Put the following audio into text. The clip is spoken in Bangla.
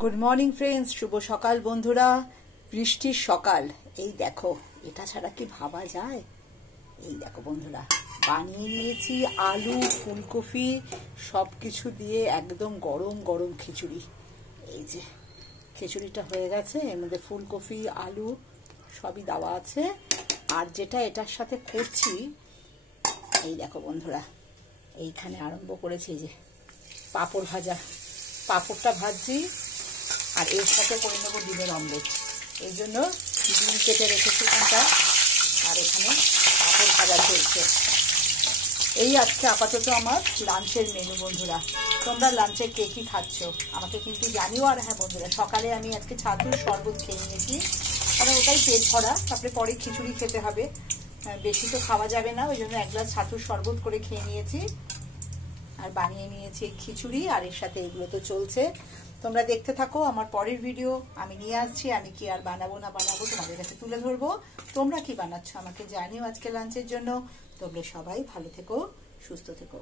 গুড মর্নিং ফ্রেন্ডস, শুভ সকাল বন্ধুরা। বৃষ্টির সকাল, এই দেখো, এটা ছাড়া কি ভাবা যায়? এই দেখো বন্ধুরা, বানিয়ে নিয়েছি আলু ফুলকপি সব কিছু দিয়ে একদম গরম গরম খিচুড়ি। এই যে খিচুড়িটা হয়ে গেছে, এর মধ্যে ফুলকপি আলু সবই দেওয়া আছে। আর যেটা এটার সাথে করছি, এই দেখো বন্ধুরা, এইখানে আরম্ভ করেছি যে পাঁপড় ভাজা, পাঁপড়টা ভাজছি আর এর সাথে করে নেবো ডিমের অমলেট। এই জন্য ডিম কেটে রেখেছি এখানটা, আর এখানে পাঁপড় ভাজা চলছে। এই আজকে আপাতত আমার লাঞ্চের মেনু বন্ধুরা। তোমরা লাঞ্চে কে কী খাচ্ছ আমাকে কিন্তু জানিও। আর হ্যাঁ বন্ধুরা, সকালে আমি আজকে ছাতুর শরবত খেয়ে নিয়েছি, কারণ ওটাই পেট ভরা, তারপরে পরে খিচুড়ি খেতে হবে, বেশি তো খাওয়া যাবে না, ওই জন্য এক গ্লাস ছাতুর শরবত করে খেয়ে নিয়েছি। আর বানিয়ে নিয়েছি খিচুড়ি, আর এর সাথে এগুলো তো চলছে। তোমরা দেখতে থাকো আমার পরের ভিডিও, আমি নিয়ে আসছি। আমি কি আর বানাবো না বানাবো তোমাদের কাছে তুলে ধরবো। তোমরা কি বানাচ্ছ আমাকে জানিও আজকে লাঞ্চের জন্য। তোমরা সবাই ভালো থেকো, সুস্থ থেকো।